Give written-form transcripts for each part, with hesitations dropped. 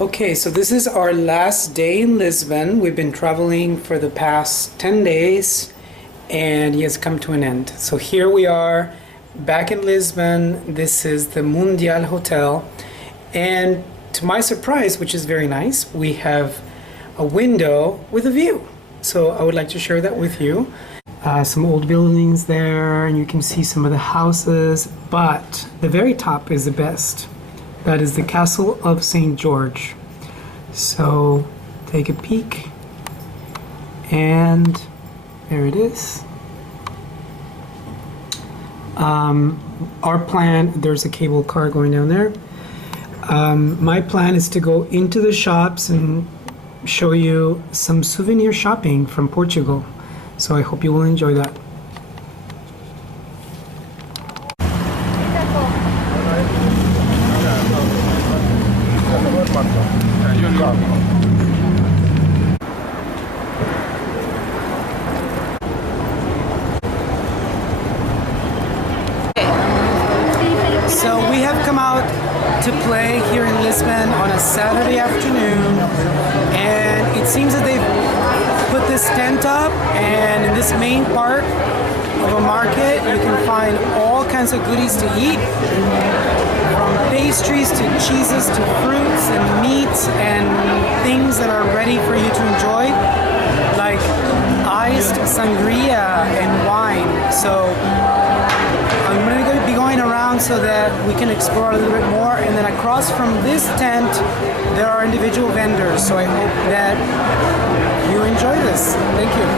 Okay, so this is our last day in Lisbon. We've been traveling for the past 10 days and he has come to an end. So here we are back in Lisbon. This is the Mundial Hotel. And to my surprise, which is very nice, we have a window with a view. So I would like to share that with you. Some old buildings there, and you can see some of the houses, but the very top is the best. That is the Castle of St. George. So take a peek, and there it is. Our plan, there's a cable car going down there. My plan is to go into the shops and show you some souvenir shopping from Portugal. So I hope you will enjoy that. So we have come out to play here in Lisbon on a Saturday afternoon, and it seems that they've put this tent up, and in this main part of a market you can find all kinds of goodies to eat, from pastries to cheeses to fruits and meats and things that are ready for you to enjoy, like iced sangria and wine. So I'm going to be going around so that we can explore a little bit more, and then across from this tent there are individual vendors, so I hope that you enjoy this. Thank you.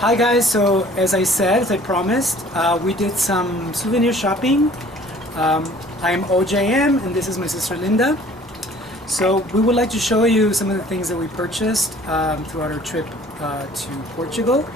Hi guys, so as I said, as I promised, we did some souvenir shopping. I am OJM and this is my sister Linda. So we would like to show you some of the things that we purchased throughout our trip to Portugal.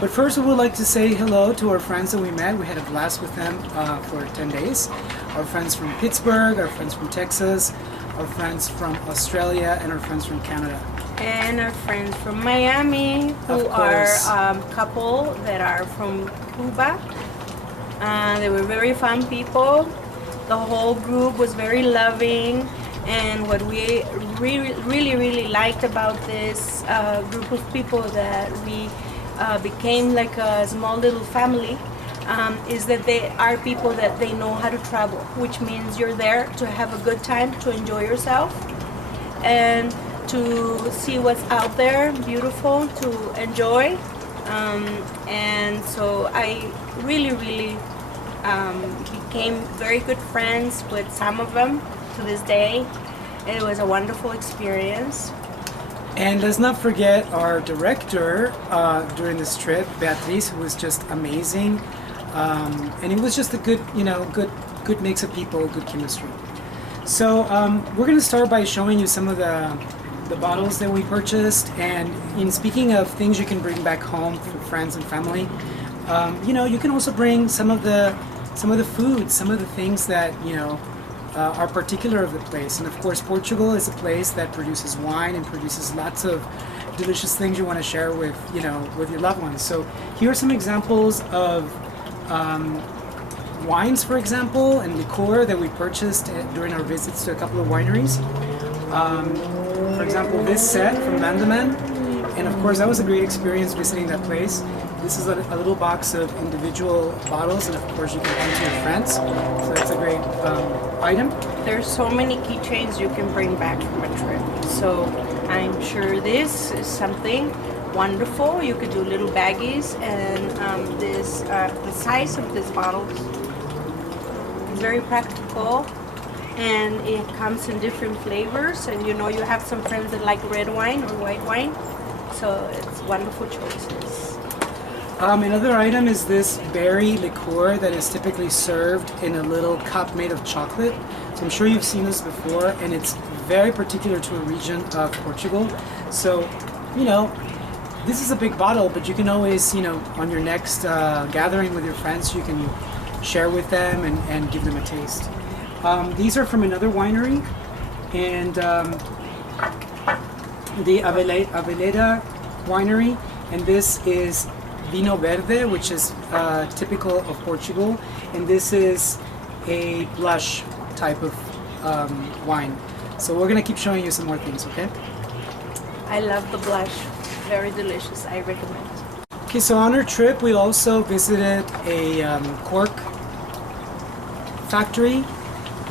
But first we would like to say hello to our friends that we met. We had a blast with them for 10 days. Our friends from Pittsburgh, our friends from Texas, our friends from Australia, and our friends from Canada. And our friends from Miami, who are a couple that are from Cuba. They were very fun people. The whole group was very loving, and what we really liked about this group of people that we became like a small little family is that they are people that they know how to travel, which means you're there to have a good time, to enjoy yourself, and to see what's out there, beautiful, to enjoy. And so I really became very good friends with some of them to this day. It was a wonderful experience. And let's not forget our director during this trip, Beatriz, who was just amazing. And it was just a good, good mix of people, good chemistry. So we're going to start by showing you some of the bottles that we purchased, and in speaking of things you can bring back home for friends and family, you can also bring some of the foods, some of the things that are particular of the place. And of course Portugal is a place that produces wine and produces lots of delicious things you want to share with with your loved ones. So here are some examples of wines, for example, and liqueur that we purchased during our visits to a couple of wineries. For example, this set from Vandeman, and of course that was a great experience visiting that place. This is a little box of individual bottles, and of course you can hand to your friends, so that's a great item. There's so many keychains you can bring back from a trip, so I'm sure this is something wonderful. You could do little baggies, and the size of this bottle is very practical, and it comes in different flavors, and you know you have some friends that like red wine or white wine, so it's wonderful choices. Another item is this berry liqueur that is typically served in a little cup made of chocolate. So I'm sure you've seen this before, and it's very particular to a region of Portugal. So, you know, this is a big bottle, but you can always, you know, on your next gathering with your friends, you can share with them and give them a taste. These are from another winery, and the Aveleda winery, and this is Vino Verde, which is typical of Portugal, and this is a blush type of wine. So we're gonna keep showing you some more things, okay? I love the blush, very delicious, I recommend. Okay, so on our trip we also visited a cork factory.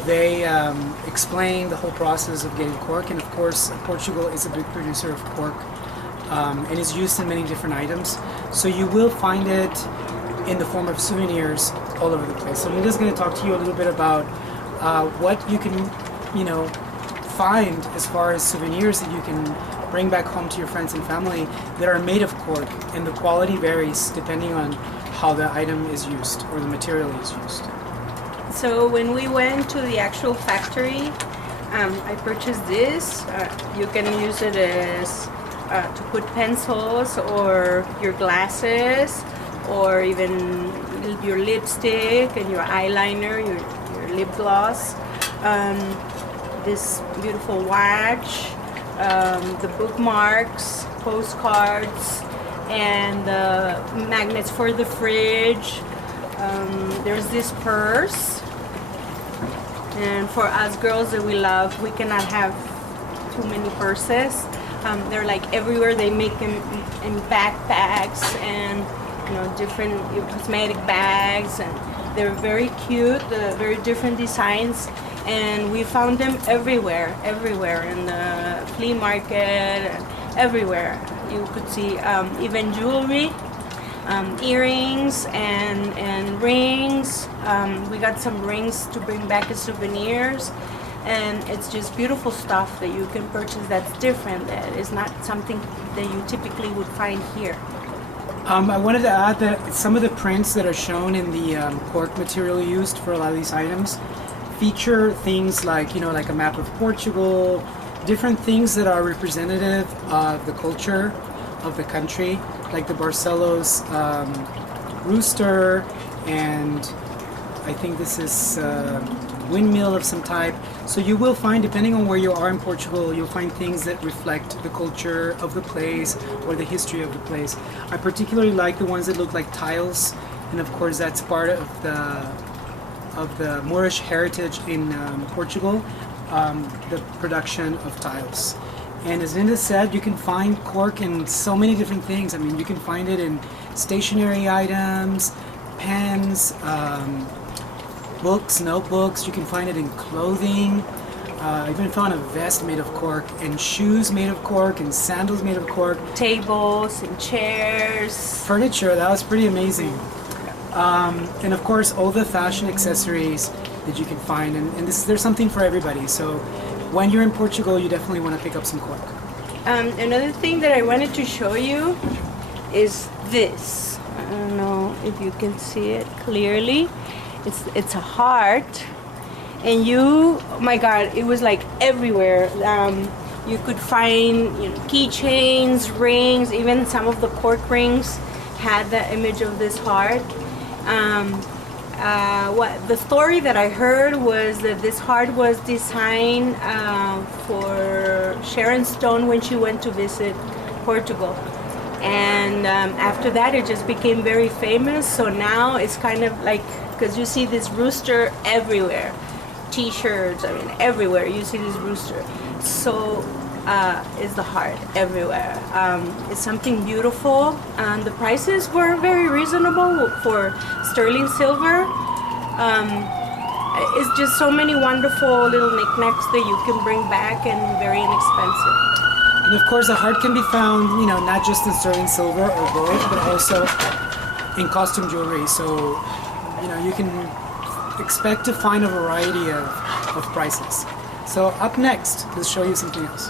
They explain the whole process of getting cork, and of course Portugal is a big producer of cork and is used in many different items. So you will find it in the form of souvenirs all over the place. So Linda's going to talk to you a little bit about what you can, you know, find as far as souvenirs that you can bring back home to your friends and family that are made of cork, and the quality varies depending on how the item is used or the material is used. So when we went to the actual factory, I purchased this. You can use it as to put pencils or your glasses, or even your lipstick and your eyeliner, your lip gloss. This beautiful watch, the bookmarks, postcards, and the magnets for the fridge. There's this purse, and for us girls that we love, we cannot have too many purses. They're like everywhere. They make them in backpacks and, you know, different cosmetic bags, and they're very cute, very different designs, and we found them everywhere in the flea market, everywhere. You could see even jewelry, earrings and rings. We got some rings to bring back as souvenirs. And it's just beautiful stuff that you can purchase that's different, that is not something that you typically would find here. I wanted to add that some of the prints that are shown in the cork material used for a lot of these items feature things like, you know, like a map of Portugal, different things that are representative of the culture of the country, like the Barcelos rooster, and I think this is windmill of some type. So you will find, depending on where you are in Portugal, you'll find things that reflect the culture of the place or the history of the place. I particularly like the ones that look like tiles, and of course that's part of the Moorish heritage in Portugal, the production of tiles. And as Linda said, you can find cork in so many different things. I mean, you can find it in stationery items, pens, books, notebooks. You can find it in clothing. I even found a vest made of cork, and shoes made of cork, and sandals made of cork. Tables and chairs. Furniture, that was pretty amazing. And of course, all the fashion accessories that you can find. And there's something for everybody. So when you're in Portugal, you definitely want to pick up some cork. Another thing that I wanted to show you is this. I don't know if you can see it clearly. It's a heart, and oh my God, it was like everywhere. You could find, you know, keychains, rings, even some of the cork rings had the image of this heart. What the story that I heard was that this heart was designed for Sharon Stone when she went to visit Portugal. And after that, it just became very famous. So now it's kind of like because you see this rooster everywhere. T-shirts, I mean, everywhere you see this rooster. So is the heart everywhere. It's something beautiful, and the prices were very reasonable for sterling silver. It's just so many wonderful little knickknacks that you can bring back and very inexpensive. And of course, the heart can be found, you know, not just in sterling silver or gold, but also in costume jewelry. So, you know, you can expect to find a variety of prices. So up next, let's show you something else.